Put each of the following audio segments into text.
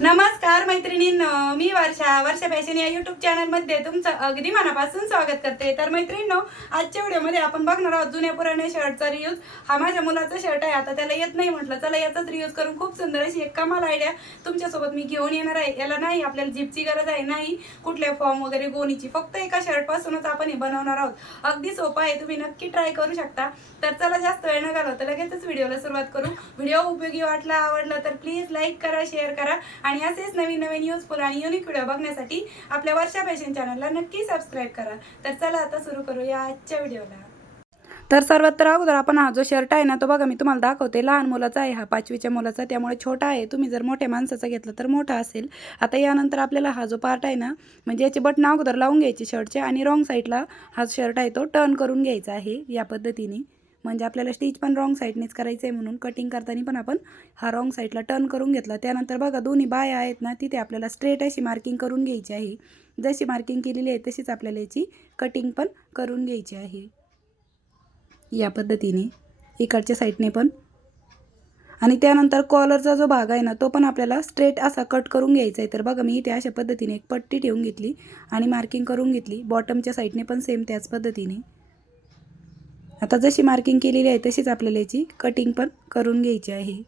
नमस्कार मैत्रिणींनो मी वर्षा. वर्षा फॅशन या युट्यूब चॅनलमध्ये तुमचं अगदी मनापासून स्वागत करते. तर मैत्रिणींनो आजच्या व्हिडिओमध्ये आपण बघणार आहोत जुन्या पुराण्या शर्टचा रियूज हा माझ्या मुलाचा शर्ट आहे. आता त्याला येत नाही म्हटलं. चला याचाच रियूज करून खूप सुंदर अशी एक कमाल आयडिया तुमच्यासोबत मी घेऊन येणार आहे. याला नाही आपल्याला जिपची गरज आहे. नाही कुठल्या फॉर्म वगैरे गोणीची. फक्त एका शर्ट पासूनच आपण हे बनवणार आहोत. अगदी सोपा आहे. तुम्ही नक्की ट्राय करू शकता. तर चला जास्त वेळ न घालवता लगेचच व्हिडिओला सुरुवात करू. व्हिडिओ उपयोगी वाटला आवडला तर प्लीज लाईक करा शेअर करा. आणि असेच नवीन नवीन युजफुल आणि युनिक व्हिडिओ बघण्यासाठी आपल्या वर्षा फॅशन चॅनलला नक्की सबस्क्राईब करा. तर चला आता सुरू करूया आजच्या व्हिडिओला तर सर्वात तर अगोदर आपण हा जो शर्ट आहे ना तो बघा मी तुम्हाला दाखवते. लहान मुलाचा आहे हा पाचवीच्या मुलाचा. त्यामुळे छोटा आहे. तुम्ही जर मोठ्या माणसाचा घेतला तर मोठा असेल. आता यानंतर आपल्याला हा जो पार्ट आहे ना म्हणजे याचे बटणं अगोदर लावून घ्यायचे शर्टचे आणि रॉंग साईडला हा शर्ट आहे तो टर्न करून घ्यायचा आहे या पद्धतीने. म्हणजे आपल्याला स्टिच पण रॉंग साईडनेच करायचं आहे म्हणून कटिंग करताना पण आपण हा रॉंग साईडला टर्न करून घेतला. त्यानंतर बघा दोन्ही बाया आहेत ना तिथे आपल्याला स्ट्रेट अशी मार्किंग करून घ्यायची आहे. जशी मार्किंग केलेली आहे तशीच आपल्याला याची कटिंग पण करून घ्यायची आहे. या पद्धतीने इकडच्या साईडने पण. आणि त्यानंतर कॉलरचा जो भाग आहे ना तो पण आपल्याला स्ट्रेट असा कट करून घ्यायचा आहे. तर बघा मी इथे अशा पद्धतीने एक पट्टी ठेवून घेतली आणि मार्किंग करून घेतली. बॉटमच्या साईडने पण सेम त्याच पद्धतीने. आता जशी मार्किंग केलेली आहे तशीच आपल्याला याची कटिंग पण करून घ्यायची आहे.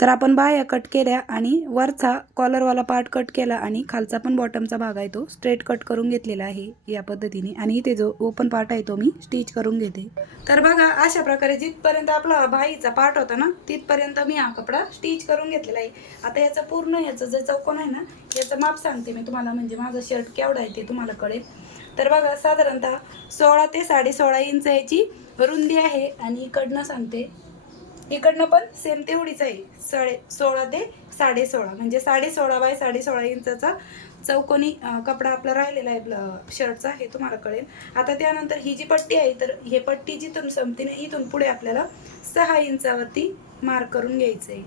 तर आपण बाया कट केल्या आणि वरचा कॉलरवाला पार्ट कट केला आणि खालचा पण बॉटमचा भाग आहे तो. स्ट्रेट कट करून घेतलेला आहे या पद्धतीने. आणि इथे जो ओपन पार्ट आहे तो मी स्टिच करून घेते. तर बघा अशा प्रकारे जिथपर्यंत आपला बाईचा पार्ट होता ना तिथपर्यंत मी हा कपडा स्टिच करून घेतलेला आहे. आता याचं पूर्ण याचं जे चौकोन आहे ना याचं माप सांगते मी तुम्हाला. म्हणजे माझं शर्ट केवढं आहे ते तुम्हाला कळेल. तर बघा साधारणतः सोळा ते साडेसोळा इंच याची रुंदी आहे आणि इकडनं सांगते इकडनं पण सेम तेवढीच आहे. साडे सोळा ते साडे सोळा. म्हणजे साडे सोळा बाय साडे सोळा इंचाचा चौकोनी कपडा आपला राहिलेला आहे ब्ल- शर्टचा हे तुम्हाला कळेल. आता त्यानंतर ही जी पट्टी आहे तर हे पट्टी जिथून संपते ना इथून पुढे आपल्याला सहा इंचावरती मार्क करून घ्यायचं आहे.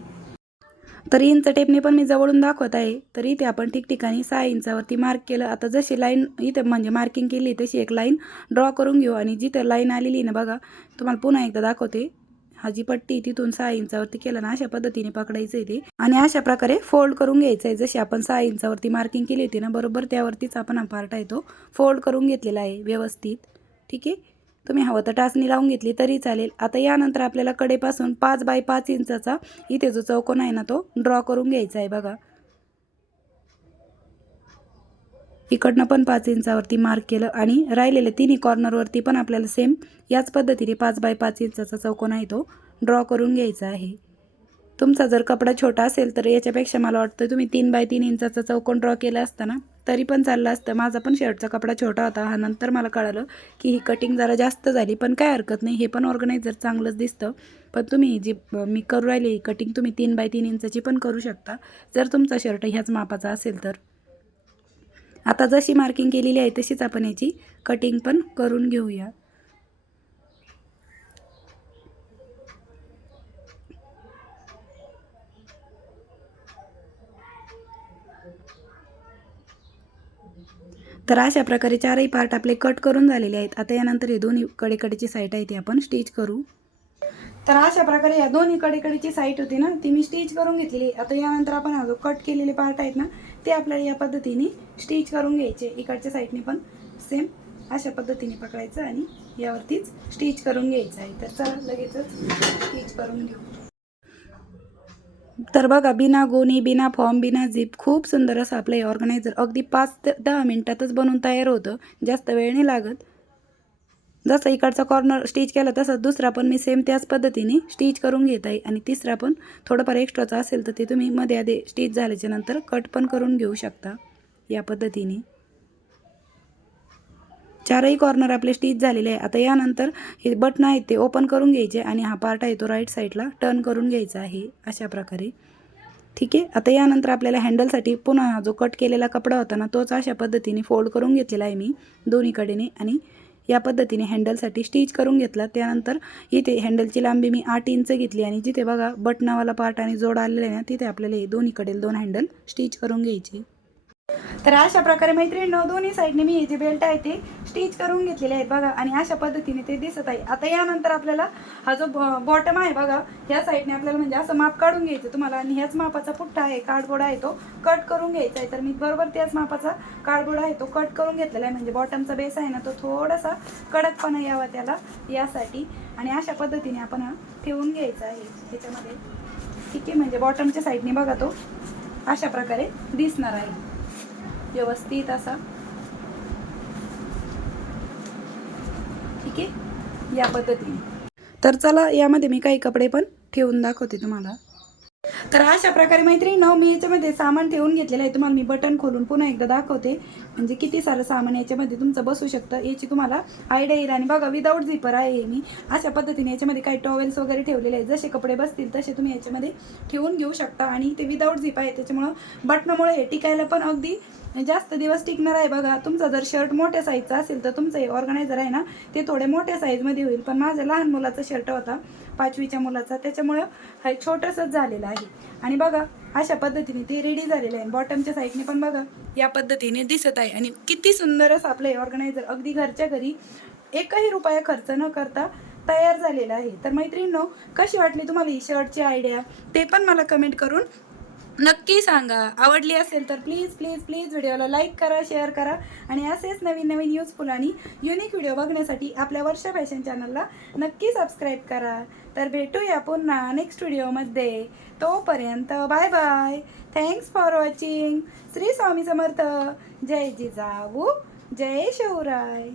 तर इंच टेपने पण मी जवळून दाखवत आहे. तर इथे आपण ठिकठिकाणी सहा इंचावरती मार्क केलं. आता जशी लाईन इथे म्हणजे मार्किंग केली तशी एक लाईन ड्रॉ करून घेऊ. आणि जिथं लाईन आलेली आहे ना बघा तुम्हाला पुन्हा एकदा दाखवते. हा जी पट्टी तिथून सहा इंचावरती केलं ना अशा पद्धतीने पकडायचं आहे ते. आणि अशा प्रकारे फोल्ड करून घ्यायचं आहे जशी आपण सहा इंचावरती मार्किंग केली होती ना बरोबर त्यावरतीच आपण हा पार्ट आहे तो फोल्ड करून घेतलेला आहे व्यवस्थित. ठीक आहे? तुम्ही हवं तर टाचणी लावून घेतली तरी चालेल. आता यानंतर आपल्याला कडेपासून पाच बाय पाच इंचाचा इथे जो चौकोन आहे ना तो ड्रॉ करून घ्यायचा आहे बघा. इकडनं पण पाच इंचावरती मार्क केलं आणि राहिलेल्या तिन्ही कॉर्नरवरती पण आपल्याला सेम याच पद्धतीने पाच बाय पाच इंचाचा चौकोन आहे तो. ड्रॉ करून घ्यायचा आहे. तुमचा जर कपडा छोटा असेल तर याच्यापेक्षा मला वाटतं तुम्ही तीन बाय तीन इंचाचा चौकोन ड्रॉ केला असता ना तरी पण चाललं असतं. माझा पण शर्टचा कपडा छोटा होता. हा नंतर मला कळालं की ही कटिंग जरा जास्त झाली. पण काय हरकत नाही. हे पण ऑर्गनायझर चांगलंच दिसतं. पण तुम्ही जी मी करू राहिली कटिंग तुम्ही तीन बाय तीन इंचाची पण करू शकता. जर तुमचा शर्ट ह्याच मापाचा असेल तर. आता जशी मार्किंग केलेली आहे तशीच आपण याची कटिंग पण करून घेऊया. तर अशा प्रकारे चारही पार्ट आपले कट करून झालेले आहेत. आता यानंतर हे दोन्ही कडेकडेची साईट आहे ती आपण स्टिच करू. तर अशा प्रकारे या दोन्ही कडेकडीची साईट होती ना ती मी स्टिच करून घेतलेली. आता यानंतर आपण हा जो कट केलेले पार्ट आहेत ना ते आपल्याला या पद्धतीने स्टिच करून घ्यायचे. इकडच्या साईडने पण सेम अशा पद्धतीने पकडायचं आणि यावरतीच स्टिच करून घ्यायचं आहे. तर चला लगेचच स्टिच करून घेऊ. तर बघा बिना गोणी बिना फॉर्म बिना झिप खूप सुंदर असं आपलं हे ऑर्गनायझर अगदी पाच ते दहा मिनटातच बनवून तयार होतं. जास्त वेळ नाही लागत. जसं इकडचा कॉर्नर स्टिच केला तसं दुसरा पण मी सेम त्याच पद्धतीने स्टिच करून घेत आहे. आणि तिसरा पण थोडंफार एक्स्ट्राचा असेल तर ते तुम्ही मध्ये आधी स्टिच झाल्याच्यानंतर कट पण करून घेऊ शकता या पद्धतीने. चारही कॉर्नर आपले स्टिच झालेले आहे. आता यानंतर हे बटन आहेत ते ओपन करून घ्यायचे आणि हा पार्ट आहे तो राईट साईडला टर्न करून घ्यायचा आहे अशा प्रकारे. ठीक आहे? आता यानंतर आपल्याला हँडलसाठी पुन्हा जो कट केलेला कपडा होता ना तोच अशा पद्धतीने फोल्ड करून घेतलेला आहे मी दोन्हीकडेने आणि या पद्धतीने हँडलसाठी स्टिच करून घेतला. त्यानंतर इथे हँडलची लांबी मी आठ इंच घेतली आणि जिथे बघा बटनावाला पार्ट आणि जोड आलेला आहे ना तिथे आपल्याला हे दोन्हीकडील दोन हँडल स्टिच करून घ्यायची. तर अशा प्रकारे मैत्रिणीनं दोन्ही साईडने मी हे जे बेल्ट आहे ते स्टिच करून घेतलेले आहेत बघा. आणि अशा पद्धतीने ते दिसत आहे. आता यानंतर आपल्याला हा जो बॉटम आहे बघा ह्या साईडने आपल्याला म्हणजे असं माप काढून घ्यायचं तुम्हाला. आणि ह्याच मापाचा पुट्टा आहे कार्डबोर्ड आहे तो कट करून घ्यायचा आहे. तर मी बरोबर त्याच मापाचा कार्डबोर्ड आहे तो कट करून घेतलेला आहे. म्हणजे बॉटमचा बेस आहे ना तो थोडासा कडकपणा यावा त्याला यासाठी. आणि अशा पद्धतीने आपण हा ठेवून घ्यायचा आहे त्याच्यामध्ये ठीक आहे म्हणजे बॉटमच्या साईडने बघा तो अशा प्रकारे दिसणार आहे. व्यवस्थित असा. ठीक आहे? या पद्धतीने. तर चला यामध्ये मी काही कपडे पण ठेवून दाखवते तुम्हाला. तर अशा प्रकारे मैत्रिणी मी याच्यामध्ये सामान ठेवून घेतलेलं आहे. तुम्हाला मी बटन खोलून पुन्हा एकदा दाखवते. म्हणजे किती सारं सामान याच्यामध्ये तुमचं बसू शकतं याची तुम्हाला आयडिया येईल. आणि बघा विदाऊट झिपर आहे हे मी. अशा पद्धतीने याच्यामध्ये काही टॉवेल्स वगैरे ठेवलेले आहेत. जसे कपडे बसतील तसे तुम्ही याच्यामध्ये ठेवून घेऊ शकता. आणि ते विदाऊट झिप आहे त्याच्यामुळं बटनामुळे हे टिकायला पण अगदी जास्त दिवस टिकणार आहे बघा. तुमचा जर शर्ट मोठ्या साईजचा असेल तर तुमचं ऑर्गनायझर आहे ना ते थोडे मोठ्या साईजमध्ये होईल. पण माझ्या लहान मुलाचा शर्ट होता पाचवीच्या मुलाचा त्याच्यामुळं हे छोटंसंच झालेलं आहे. आणि बघा अशा पद्धतीने ते रेडी झालेलं आहे. बॉटमच्या साईडने पण बघा या पद्धतीने दिसत आहे. आणि किती सुंदर असं आपलं हे ऑर्गनायझर अगदी घरच्या घरी एकही रुपया खर्च न करता तयार झालेला आहे. तर मैत्रिणींनो कशी वाटली तुम्हाला ही शर्टची आयडिया ते पण मला कमेंट करून नक्की सांगा. आवडली असेल तर प्लीज प्लीज प्लीज व्हिडिओला लाईक करा शेअर करा. आणि असेच नवीन नवीन युजफुल आणि युनिक व्हिडिओ बघण्यासाठी आपल्या वर्षा फॅशन चॅनलला नक्की सबस्क्राईब करा. तर भेटूया पुन्हा नेक्स्ट व्हिडिओमध्ये तोपर्यंत bye bye thanks for watching Shri Swami Samarth. जय जिजाऊ. जय शिवराय.